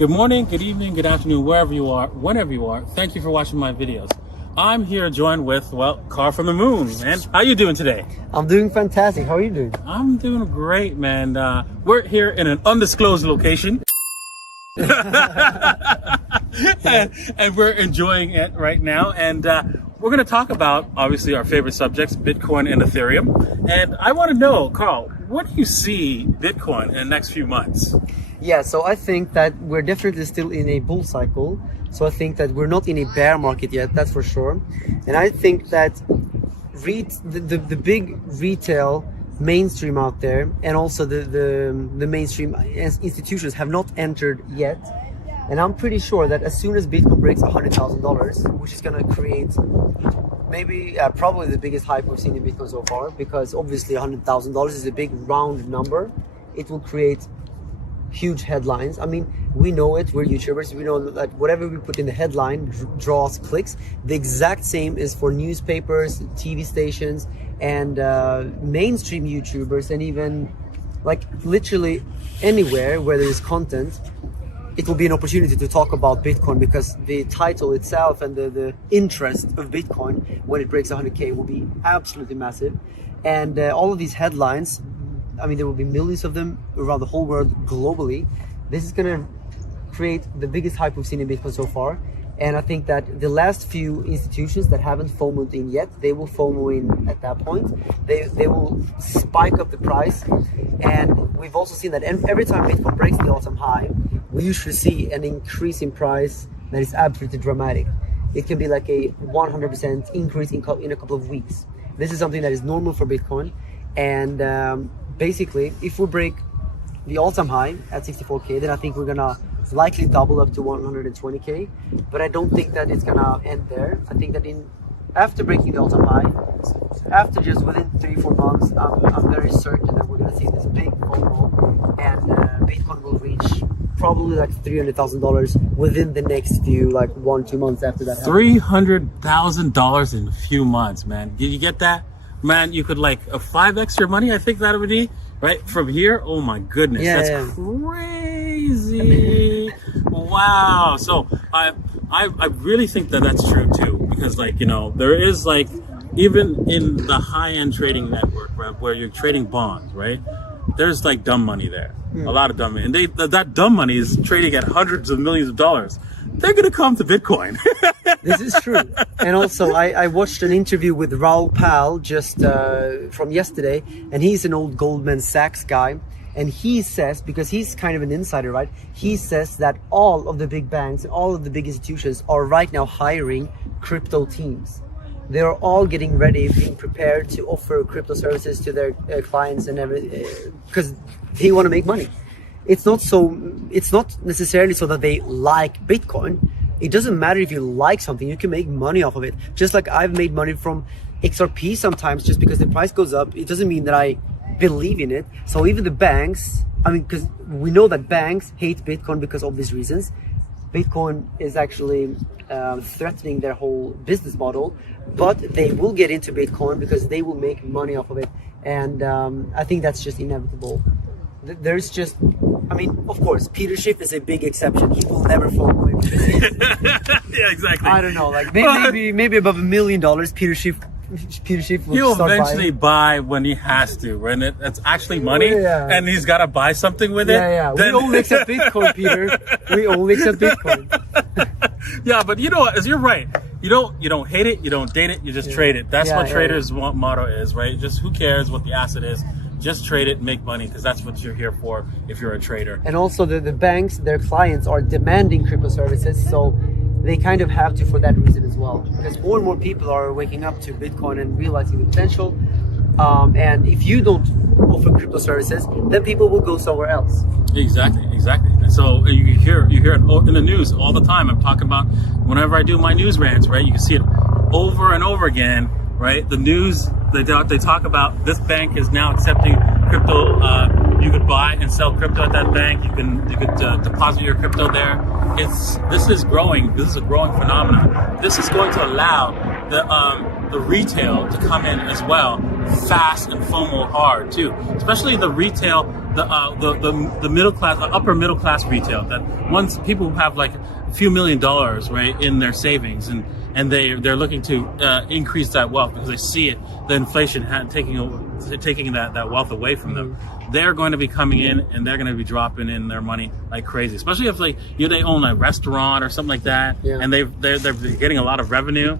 Good morning, good evening, good afternoon, wherever you are, whenever you are. Thank you for watching my videos. I'm here joined with, Carl from the Moon, man. How you doing today? I'm doing fantastic. How are you doing? I'm doing great, man. We're here in an undisclosed location. and we're enjoying it right now. And we're going to talk about, obviously, our favorite subjects, Bitcoin and Ethereum. And I want to know, Carl, what do you see Bitcoin in the next few months? Yeah, so I think that we're definitely still in a bull cycle. So I think that we're not in a bear market yet, that's for sure. And I think that the big retail mainstream out there and also the mainstream institutions have not entered yet. And I'm pretty sure that as soon as Bitcoin breaks $100,000, which is going to create maybe probably the biggest hype we've seen in Bitcoin so far, because obviously $100,000 is a big round number. It will create huge headlines. I mean, we know it, we're YouTubers, we know that whatever we put in the headline draws clicks. The exact same is for newspapers, TV stations, and mainstream YouTubers, and even like literally anywhere where there is content. It will be an opportunity to talk about Bitcoin because the title itself and the interest of Bitcoin when it breaks 100K will be absolutely massive. And all of these headlines, I mean, there will be millions of them around the whole world globally. This is going to create the biggest hype we've seen in Bitcoin so far. And I think that the last few institutions that haven't FOMOed in yet, they will FOMO in at that point. They will spike up the price. And we've also seen that every time Bitcoin breaks the all-time high, we usually see an increase in price that is absolutely dramatic. It can be like a 100% increase in a couple of weeks. This is something that is normal for Bitcoin. And basically, if we break the all-time high at 64K, then I think we're gonna likely double up to 120K. But I don't think that it's gonna end there. I think that after breaking the all-time high, after just within 3-4 months, I'm very certain that we're gonna see this big FOMO, and Bitcoin will reach probably like $300,000 within the next few, like 1-2 months after that. $300,000 in a few months, man. Did you get that? Man, you could like a 5x your money. I think that would be right from here. Oh my goodness, that's crazy! Wow. So I really think that that's true too, because there is like even in the high end trading network, right, where you're trading bonds, right? There's like dumb money there, a lot of dumb money, and that dumb money is trading at hundreds of millions of dollars. They're gonna come to Bitcoin. This is true. And also, I watched an interview with Raoul Pal just from yesterday, and he's an old Goldman Sachs guy, and he says, because he's kind of an insider, right? He says that all of the big banks, all of the big institutions are right now hiring crypto teams. They're all getting ready, being prepared to offer crypto services to their clients and everything, because they want to make money. It's not necessarily so that they like Bitcoin. It doesn't matter if you like something, you can make money off of it. Just like I've made money from XRP sometimes, just because the price goes up, it doesn't mean that I believe in it. So even the banks, I mean, because we know that banks hate Bitcoin because of these reasons. Bitcoin is actually threatening their whole business model, but they will get into Bitcoin because they will make money off of it. And I think that's just inevitable. There's just, I mean, of course, Peter Schiff is a big exception. He will never FOMO in. Yeah, exactly. I don't know, like maybe above $1 million, Peter Schiff will He'll start eventually buying. buy when he has to, when it's actually money, and he's got to buy something with it. Yeah. Then... We only accept Bitcoin, Peter. We only accept Bitcoin. Yeah, but you know what? You're right. You don't hate it, you don't date it, you just trade it. That's what traders' motto is, right? Just who cares what the asset is? Just trade it and make money, because that's what you're here for if you're a trader. And also the banks, their clients are demanding crypto services, so they kind of have to for that reason as well. Because more and more people are waking up to Bitcoin and realizing the potential. And if you don't offer crypto services, then people will go somewhere else. Exactly. And so you hear it in the news all the time. I'm talking about whenever I do my news rants, right? You can see it over and over again, right? The news, they talk about this bank is now accepting crypto. You could buy and sell crypto at that bank. You could deposit your crypto there. This is growing. This is a growing phenomenon. This is going to allow the retail to come in as well, fast and FOMO hard too. Especially the retail the middle class, the upper middle class retail, that once people who have like a few $1 million, right, in their savings, and they're looking to increase that wealth because they see it, the inflation taking that wealth away from them. They're going to be coming in and they're going to be dropping in their money like crazy, especially if like they own a restaurant or something like that, and they're getting a lot of revenue,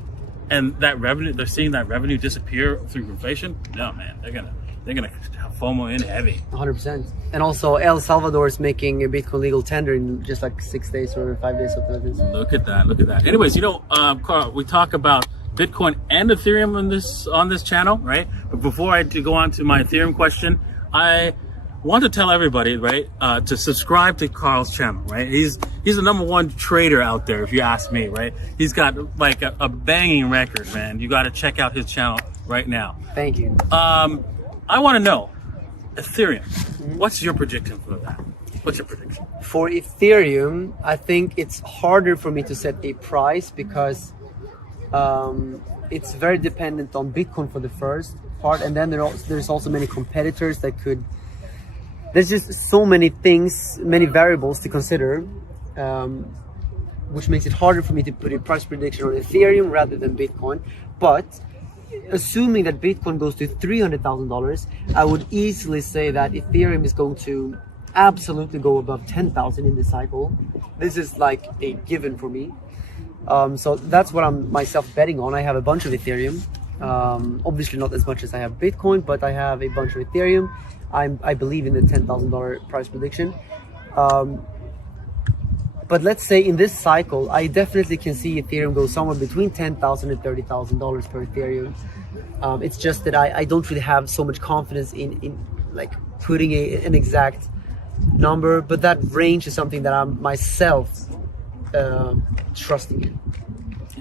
and that revenue, they're seeing that revenue disappear through inflation. No, man, they're gonna have FOMO in heavy. 100%. And also, El Salvador is making a Bitcoin legal tender in just like 6 days or 5 days, something like this. Look at that. Anyways, Carl, we talk about Bitcoin and Ethereum on this channel, right? But before I go on to my Ethereum question, I want to tell everybody, right, to subscribe to Carl's channel, right? He's the #1 trader out there, if you ask me, right? He's got like a banging record, man. You got to check out his channel right now. Thank you. I want to know, Ethereum, what's your prediction for that? What's your prediction? For Ethereum, I think it's harder for me to set a price because it's very dependent on Bitcoin for the first part, and then there's also many competitors that could. There's just so many things, many variables to consider, which makes it harder for me to put a price prediction on Ethereum rather than Bitcoin. But assuming that Bitcoin goes to $300,000, I would easily say that Ethereum is going to absolutely go above 10,000 in this cycle. This is like a given for me. So that's what I'm myself betting on. I have a bunch of Ethereum. Obviously not as much as I have Bitcoin, but I have a bunch of Ethereum. I believe in the $10,000 price prediction. But let's say in this cycle, I definitely can see Ethereum go somewhere between $10,000 and $30,000 per Ethereum. It's just that I don't really have so much confidence in like putting an exact number, but that range is something that I'm myself trusting in.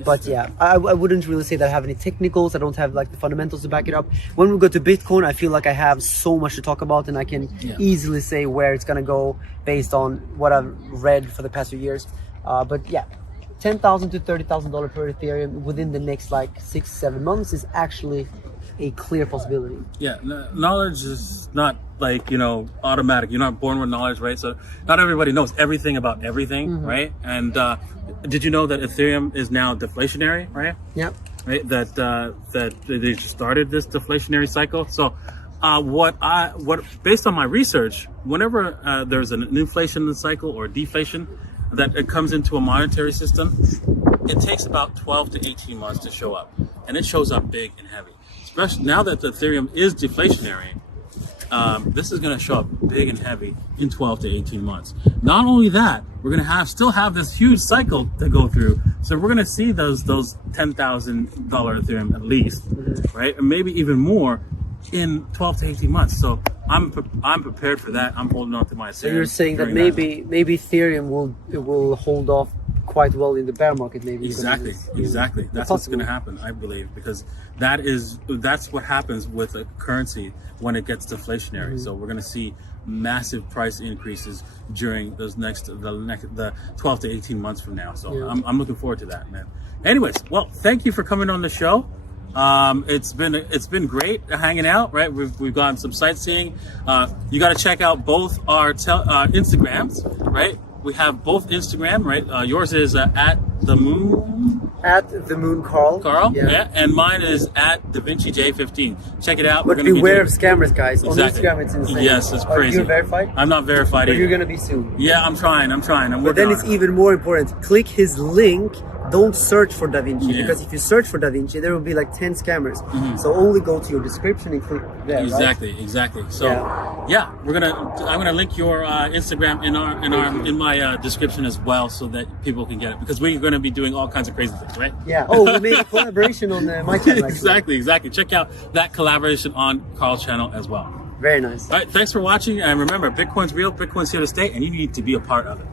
But yeah, I wouldn't really say that I have any technicals. I don't have like the fundamentals to back it up. When we go to Bitcoin, I feel like I have so much to talk about, and I can easily say where it's gonna go based on what I've read for the past few years. But yeah, $10,000 to $30,000 per Ethereum within the next like 6-7 months is actually a clear possibility. Yeah, knowledge is not like, automatic. You're not born with knowledge, right? So not everybody knows everything about everything, right? And did you know that Ethereum is now deflationary, right? Yeah. Right. That they just started this deflationary cycle. So what based on my research, whenever there's an inflation cycle or deflation that it comes into a monetary system, it takes about 12 to 18 months to show up, and it shows up big and heavy. Especially now that the Ethereum is deflationary, this is going to show up big and heavy in 12 to 18 months. Not only that, we're going to still have this huge cycle to go through. So we're going to see those $10,000 Ethereum at least, right? And maybe even more in 12 to 18 months. So I'm prepared for that. I'm holding on to my Ethereum. So you're saying that maybe Ethereum will hold off quite well in the bear market, maybe. Exactly. That's what's going to happen, I believe, because that's what happens with a currency when it gets deflationary. So we're going to see massive price increases during the 12 to 18 months from now. So I'm looking forward to that, man. Anyways, well, thank you for coming on the show. It's been great hanging out, right? We've gone some sightseeing. You got to check out both our Instagrams, right? We have both Instagram, right? Yours is at the moon Carl. Yeah. And mine is at DaVinciJ15. Check it out. But beware of scammers, guys. Exactly. On Instagram, it's insane. Yes, it's crazy. Are you verified? I'm not verified But either. you're gonna be soon. Yeah, I'm trying. But then it's even more important. Click his link. Don't search for DaVinci, because if you search for DaVinci, there will be like 10 scammers. So only go to your description and click there. Exactly. So yeah, I'm gonna link your Instagram in my description as well, so that people can get it, because we're gonna be doing all kinds of crazy things, right? Yeah. Oh, we made a collaboration on my channel. Exactly. Check out that collaboration on Carl's channel as well. Very nice. All right, thanks for watching, and remember, Bitcoin's real, Bitcoin's here to stay, and you need to be a part of it.